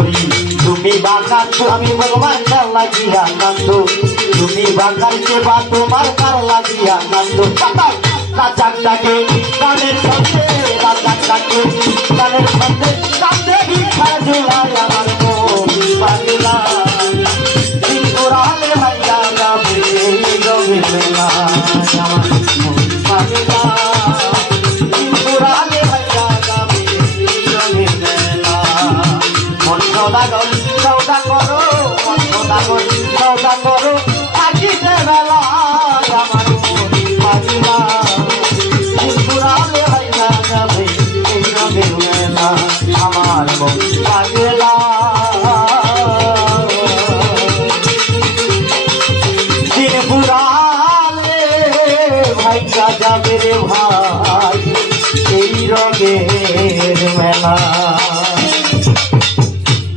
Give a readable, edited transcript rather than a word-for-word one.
করি তুমি বাঁকাচ্ছো আমি ভগবান কার লাগিয়া কান্দ তুমি বাঁকাইছে বা তোমার কার লাগিয়া কান্দ রাজাক ডাকে কানের সঙ্গে রাজাক ডাকে কানের সঙ্গে কান্দে ভিক্ষা জোড়ায় আমার মন পাগলা দিন ঘোরালে ভাইয়া যাবে রঙের মেলা আমার মন পাগলা দিন ঘোরালে ভাইয়া যাবে রঙের মেলা মন সদাগর সৌদা করো মন সদাগর সৌদা করো থাকিতে বেলা আমার মন পাগলা দিন ঘোরালে ভাইয়া যাবে এই রঙের মেলা আমার মন পাগলা দিন ঘুরালে ভাইয়া যাবে রে ভাই এই রঙের মেলা।